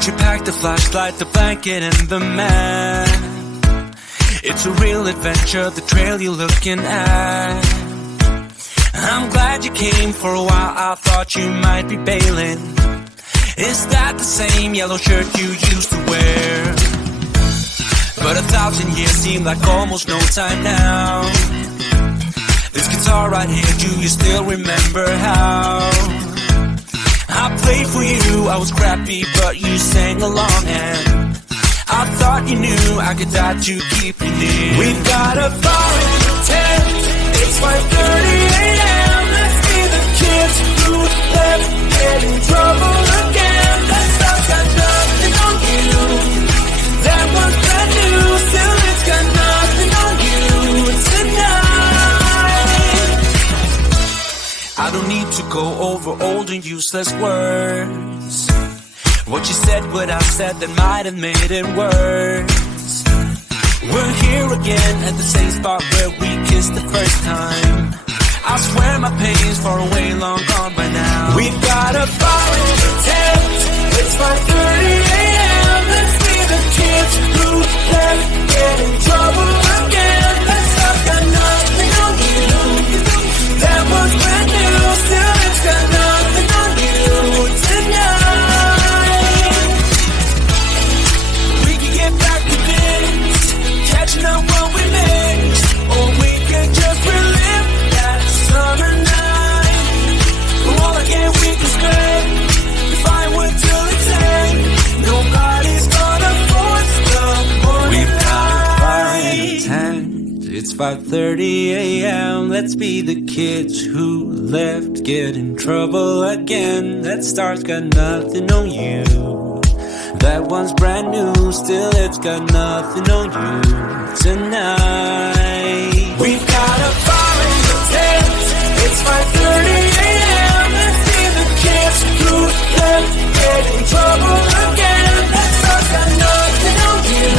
Did you pack the flashlight, the blanket, and the map? It's a real adventure, the trail you're looking at. I'm glad you came. For a while I thought you might be bailing. Is that the same yellow shirt you used to wear? But 1,000 years seem like almost no time now. This guitar right here, do you still remember how I played for you? I was crappy, but you sang along, and I thought you knew I could die to keep you near. We've got a fire in the tent. It's 5:30 a.m. Let's be the kids who left, get in trouble again. That stuff's got nothing on you. That was brand new, still it's got nothing on you tonight. I don't need to go over old and useless words. What you said, what I said, that might have made it worse. We're here again at the same spot where we kissed the first time. I swear my pain's far away, long gone by now. We've got a fire in the tent. It's 5:30 a.m. Let's be the kids who left, get in trouble again. That stuff got nothing on you. That was brand new, still it's got nothing on you tonight. We can get back to this, catching up what we missed, or we can just relive that summer night. For all again we can spend the firewood till it's end. Nobody's gonna force the morning. We've got a fire in the tent. It's 5:30 a.m. Let's be the kids who left, get in trouble again. That star's got nothing on you. That one's brand new, still it's got nothing on you tonight. We've got a fire in the tent. It's 5:30 a.m. Let's be the kids who left, get in trouble again. That star's got nothing on you.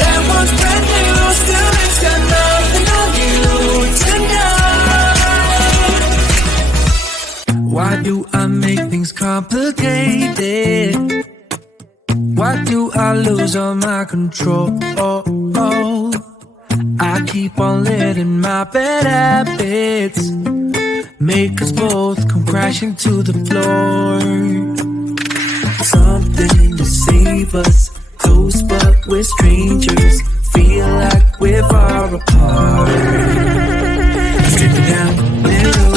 That one's brand new, still it's got nothing on you tonight. Why do I make things complicated? Why do I lose all my control? I keep on letting my bad habits make us both come crashing to the floor. Something to save us, close but we're strangers. Feel like we're far apart. Stripping down middle,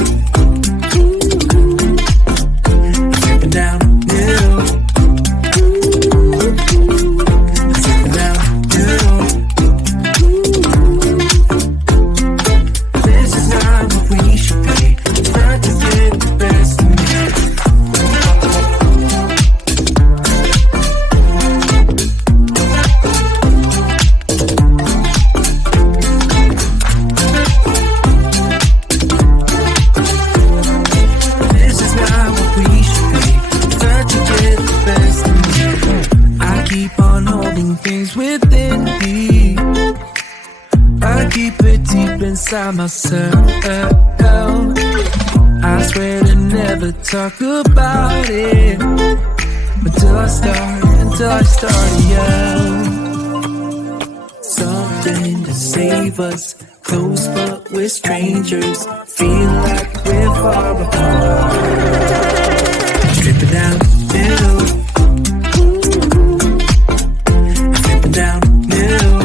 stripping down middle, stripping down middle. This is not what we should be. Trying to get the best of me. Inside myself, I swear to never talk about it until I start to yell. Something to save us, close but we're strangers. Feel like we're far apart. Strip it down, middle. Strip it down, middle.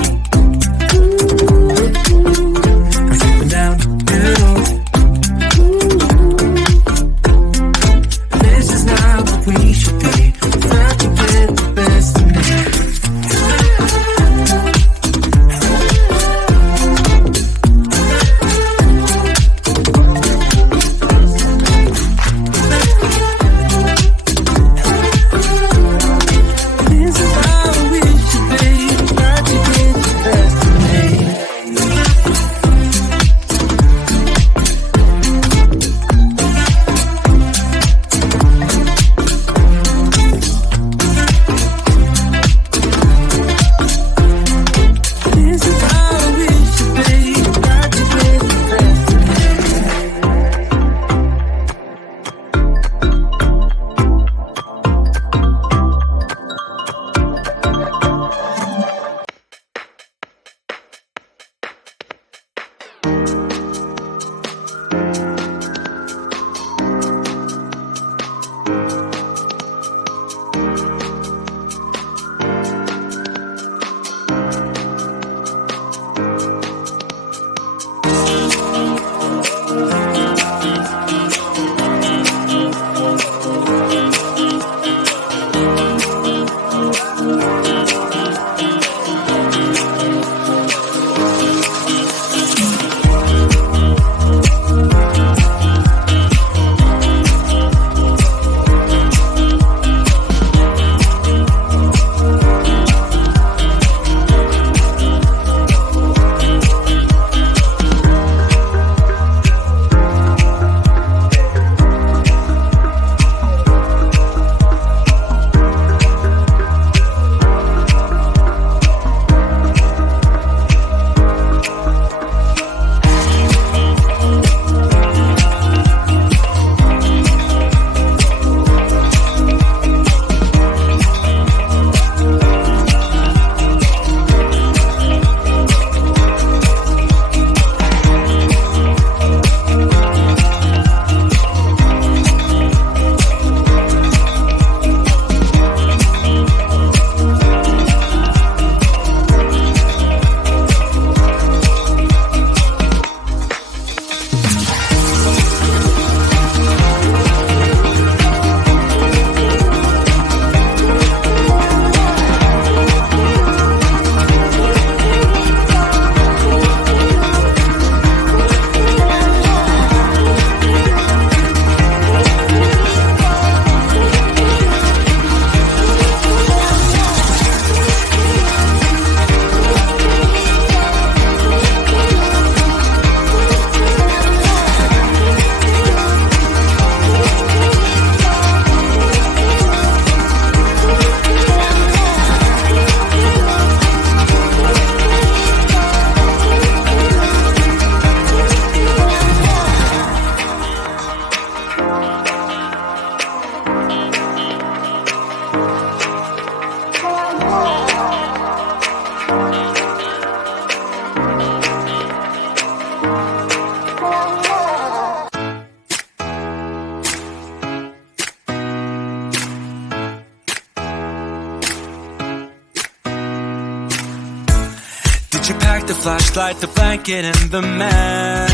you packed the flashlight, the blanket, and the map.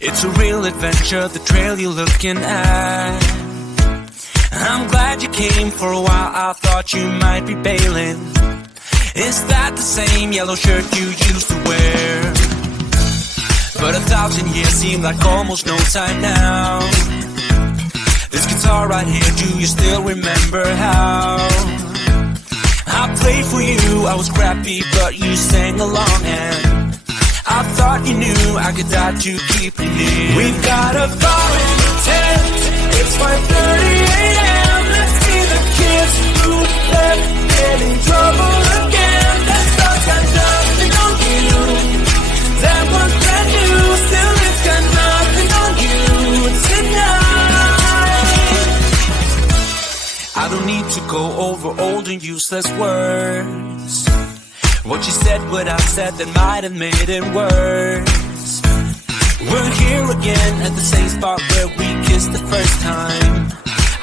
It's a real adventure, the trail you're looking at. I'm glad you came. For a while I thought you might be bailing. Is that the same yellow shirt you used to wear? But 1,000 years seem like almost no time now. This guitar right here, do you still remember how? I played for you, I was crappy, but you sang along, and I thought you knew I could die to keep you near. We've got a fire in the tent, it's 5:30 a.m. Let's see the kids who left get in trouble again. That stuff got nothing on you. That was brand new, still it's got nothing on you tonight. I don't need to go over old and useless words. What you said, what I said, that might have made it worse. We're here again at the same spot where we kissed the first time.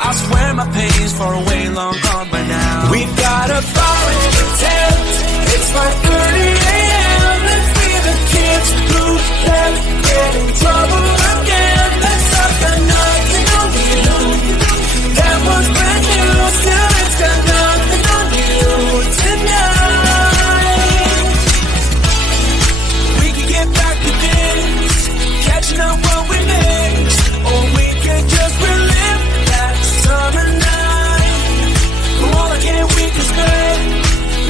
I swear my pain's far away, long gone by now. We've got a fire in the tent, it's 5:30 a.m. Let's be the kids who left get in trouble again. That stuff got nothing on you. That was brand new, still it's got nothing on you tonight. We can get back to this, catching up what we missed, or we can just relive that summer night. For all again we can spend,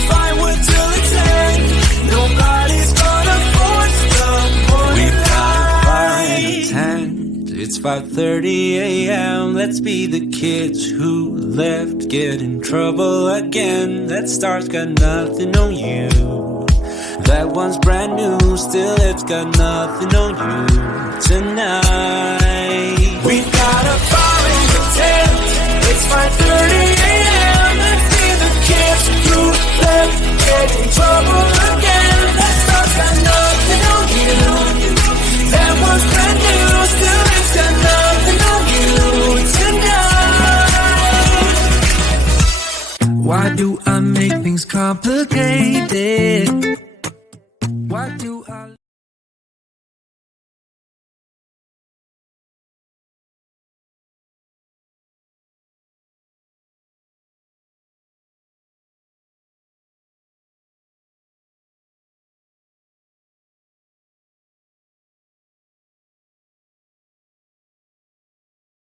firewood till it's end. Nobody's gonna force the morning light. It's 5:30 a.m. Let's be the kids who left get in trouble again. That star's got nothing on you. That one's brand new, still it's got nothing on you tonight. We've got a fire in the tent, it's 5:30 a.m. Let's be the kids who left get in trouble again. That star's got nothing on you. That one's brand new, still it's got nothing on you tonight. Why do I make things complicated? Why do